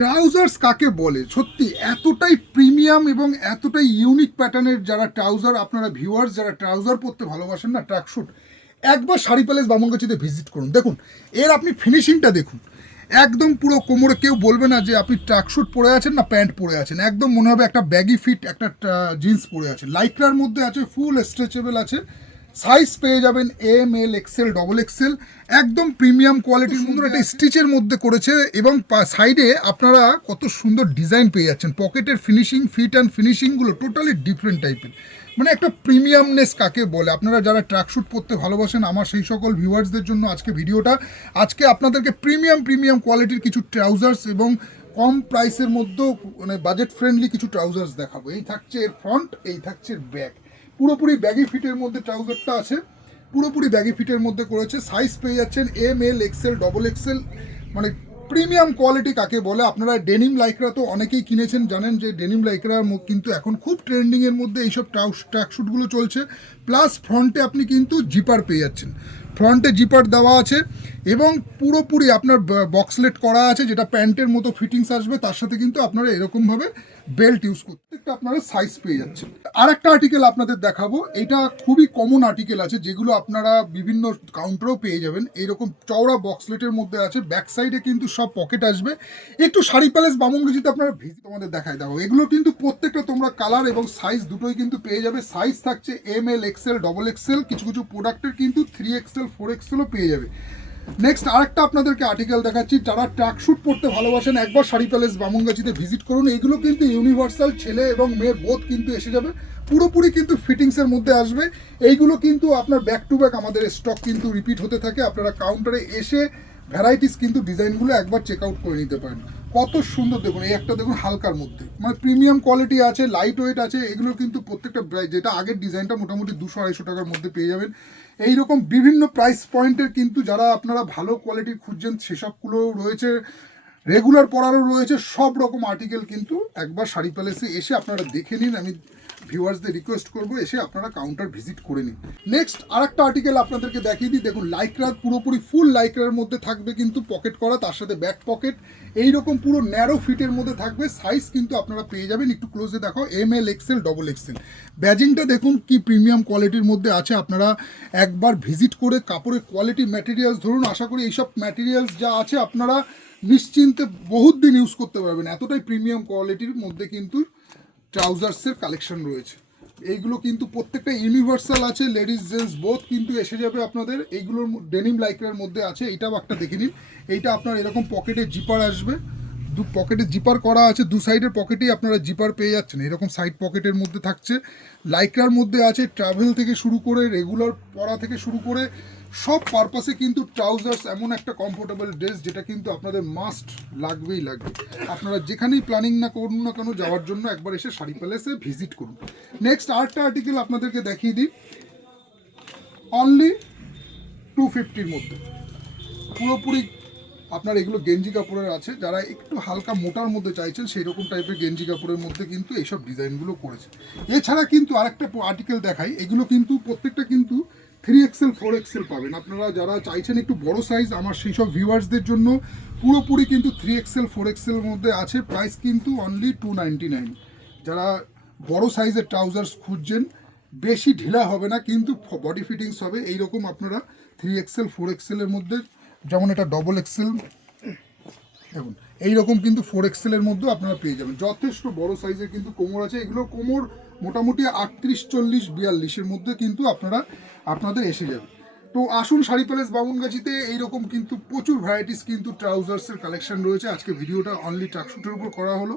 Trousers কাকে বলে? সত্যি এতটাই প্রিমিয়াম এবং এতটাই ইউনিক প্যাটার্নের যারা ট্রাউজার আপনারা ভিউয়ার্স যারা ট্রাউজার পরতে ভালোবাসেন না, ট্র্যাকশুট, একবার শাড়ি প্যালেস বামনগাছিতে ভিজিট করুন। দেখুন এর আপনি ফিনিশিংটা দেখুন, একদম পুরো কোমরে কেউ বলবে না যে আপনি ট্র্যাকশুট পরে আছেন না প্যান্ট পরে আছেন, একদম মনে হবে একটা ব্যাগি ফিট একটা জিন্স পরে আছেন। লাইক্রার মধ্যে আছে, ফুল স্ট্রেচেবল আছে, সাইজ পেয়ে যাবেন M L XL double XL, একদম প্রিমিয়াম কোয়ালিটির সুন্দর একটা স্টিচের মধ্যে করেছে এবং সাইডে আপনারা কত সুন্দর ডিজাইন পেয়ে যাচ্ছেন। পকেটের ফিনিশিং, ফিট অ্যান্ড ফিনিশিংগুলো টোটালি ডিফারেন্ট টাইপের, মানে একটা প্রিমিয়ামনেস কাকে বলে। আপনারা যারা ট্র্যাকশুট পরতে ভালোবাসেন আমার সেই সকল ভিউয়ার্সদের জন্য আজকে ভিডিওটা। আজকে আপনাদেরকে প্রিমিয়াম কোয়ালিটির কিছু ট্রাউজার্স এবং কম প্রাইসের মধ্যেও মানে বাজেট ফ্রেন্ডলি কিছু ট্রাউজার্স দেখাবো। এই থাকছে এর ফ্রন্ট, এই থাকছে এর ব্যাক। পুরোপুরি ব্যাগি ফিটের মধ্যে ট্রাউজারটা আছে, পুরোপুরি ব্যাগি ফিটের মধ্যে করেছে। সাইজ পেয়ে যাচ্ছেন M L XL double XL, মানে প্রিমিয়াম কোয়ালিটি কাকে বলে। আপনারা ডেনিম লাইকরা তো অনেকেই কিনেছেন, জানেন যে ডেনিম লাইকরার কিন্তু এখন খুব ট্রেন্ডিংয়ের মধ্যে এইসব ট্র্যাকশুটগুলো চলছে। প্লাস ফ্রন্টে আপনি কিন্তু জিপার পেয়ে যাচ্ছেন, ফ্রন্টে জিপার দেওয়া আছে এবং পুরোপুরি আপনার বক্সলেট করা আছে, যেটা প্যান্টের মতো ফিটিংস আসবে। তার সাথে কিন্তু আপনারা এরকমভাবে বেল্ট ইউজ করতে একটা আপনারা সাইজ পেয়ে যাচ্ছেন। আর একটা আর্টিকেল আপনাদের দেখাবো, এটা খুবই কমন আর্টিকেল আছে যেগুলো আপনারা বিভিন্ন কাউন্টারেও পেয়ে যাবেন। এইরকম চওড়া বক্সলেটের মধ্যে আছে, ব্যাক সাইডে কিন্তু সব পকেট আসবে। একটু শাড়ি প্যালেস বামনগাছিতে আপনারা ভিজিট তোমাদের দেখায় দেবো। এগুলো কিন্তু প্রত্যেকটা তোমরা কালার এবং সাইজ দুটোই কিন্তু পেয়ে যাবে। সাইজ থাকছে M L XL double XL, কিছু কিছু প্রোডাক্টের কিন্তু 3XL 4XLও পেয়ে যাবে। নেক্সট আরেকটা আপনাদেরকে আর্টিকেল দেখাচ্ছি, যারা ট্র্যাকশুট পরতে ভালোবাসেন একবার শাড়ি প্যালেস বামনগাছিতে ভিজিট করুন। এইগুলো কিন্তু ইউনিভার্সাল, ছেলে এবং মেয়ের বোথ কিন্তু এসে যাবে, পুরোপুরি কিন্তু ফিটিংসের মধ্যে আসবে। এইগুলো কিন্তু আপনার ব্যাক টু ব্যাক আমাদের স্টক কিন্তু রিপিট হতে থাকে। আপনারা কাউন্টারে এসে ভ্যারাইটিস কিন্তু ডিজাইনগুলো একবার চেক আউট করে নিতে পারেন। কত সুন্দর দেখুন, এই একটা দেখুন হালকার মধ্যে, মানে প্রিমিয়াম কোয়ালিটি আছে, লাইট ওয়েট আছে। এগুলো কিন্তু প্রত্যেকটা যেটা আগের ডিজাইনটা মোটামুটি 200-250 টাকার মধ্যে পেয়ে যাবেন। এইরকম বিভিন্ন প্রাইস পয়েন্টের কিন্তু যারা আপনারা ভালো কোয়ালিটির খুঁজছেন সেসবগুলো রয়েছে, রেগুলার পরারও রয়েছে, সব রকম আর্টিকেল কিন্তু একবার শাড়ি প্যালেসে এসে আপনারা দেখে নিন। আমি ভিউয়ার্সদের রিকোয়েস্ট করবো এসে আপনারা কাউন্টার ভিজিট করে নিন। নেক্সট আরেকটা আর্টিকেল আপনাদেরকে দেখিয়ে দিই, দেখুন লাইক্রার, পুরোপুরি ফুল লাইক্রার মধ্যে থাকবে কিন্তু পকেট করা, তার সাথে ব্যাক পকেট এইরকম পুরো ন্যারো ফিটের মধ্যে থাকবে। সাইজ কিন্তু আপনারা পেয়ে যাবেন, একটু ক্লোজে দেখো, M L XL double XL. ব্যাজিংটা দেখুন কি প্রিমিয়াম কোয়ালিটির মধ্যে আছে। আপনারা একবার ভিজিট করে কাপড়ের কোয়ালিটি, ম্যাটেরিয়ালস ধরুন, আশা করি এইসব ম্যাটেরিয়ালস যা আছে আপনারা নিশ্চিন্তে বহুত দিন ইউজ করতে পারবেন। এতটাই প্রিমিয়াম কোয়ালিটির মধ্যে কিন্তু ট্রাউজার্সের কালেকশন রয়েছে। এইগুলো কিন্তু প্রত্যেকটা ইউনিভার্সাল আছে, লেডিস জেন্টস বোথ কিন্তু এসে যাবে আপনাদের। এইগুলোর ডেনিম লাইক্রার মধ্যে আছে, এইটাও একটা দেখে নিন। এইটা আপনার এরকম পকেটে জিপার আসবে, দু পকেটে জিপার করা আছে, দু সাইডের পকেটেই আপনারা জিপার পেয়ে যাচ্ছেন। এরকম সাইড পকেটের মধ্যে থাকছে। লাইক্রার মধ্যে আছে, ট্রাভেল থেকে শুরু করে রেগুলার পরা থেকে শুরু করে সব পারপাসে কিন্তু ট্রাউজার্স এমন একটা কমফোর্টেবল ড্রেস যেটা কিন্তু আপনাদের মাস্ট লাগবেই লাগবে। আপনারা যেখানেই প্ল্যানিং না করুন না কেন যাওয়ার জন্য একবার এসে শাড়ি প্যালেসে ভিজিট করুন। নেক্সট আরেকটা আর্টিকেল আপনাদেরকে দেখিয়ে দিই, অনলি 250-র মধ্যে পুরোপুরি আপনার এগুলো গেঞ্জি কাপড়ের আছে। যারা একটু হালকা মোটার মধ্যে চাইছেন সেই রকম টাইপের গেঞ্জি কাপড়ের মধ্যে কিন্তু এইসব ডিজাইনগুলো করেছে। এছাড়া কিন্তু আরেকটা আর্টিকেল দেখাই, এগুলো কিন্তু প্রত্যেকটা কিন্তু 3XL 4XL পাবেন। আপনারা যারা চাইছেন একটু বড় সাইজ, আমার সেই সব ভিউয়ার্সদের জন্য পুরোপুরি কিন্তু 3XL 4XL এর মধ্যে আছে। প্রাইস কিন্তু অনলি 299। যারা বড় সাইজের ট্রাউজার্স খুঁজছেন, বেশি ঢিলা হবে না কিন্তু বডি ফিটিংস হবে, এইরকম আপনারা 3XL 4XL এর মধ্যে, যেমন এটা ডবল এক্সেল দেখুন, এইরকম কিন্তু 4XL এর মধ্যেও আপনারা পেয়ে যাবেন। যথেষ্ট বড় সাইজের কিন্তু কোমর আছে। এগুলো কোমর মোটামুটি 38, 40, 42-এর মধ্যে কিন্তু আপনাদের এসে যাবে। তো আসুন শাড়ি প্যালেস বামনগাছিতে, এইরকম কিন্তু প্রচুর ভ্যারাইটিস কিন্তু ট্রাউজার্সের কালেকশন রয়েছে। আজকে ভিডিওটা অনলি ট্র্যাকশুটের উপর করা হলো।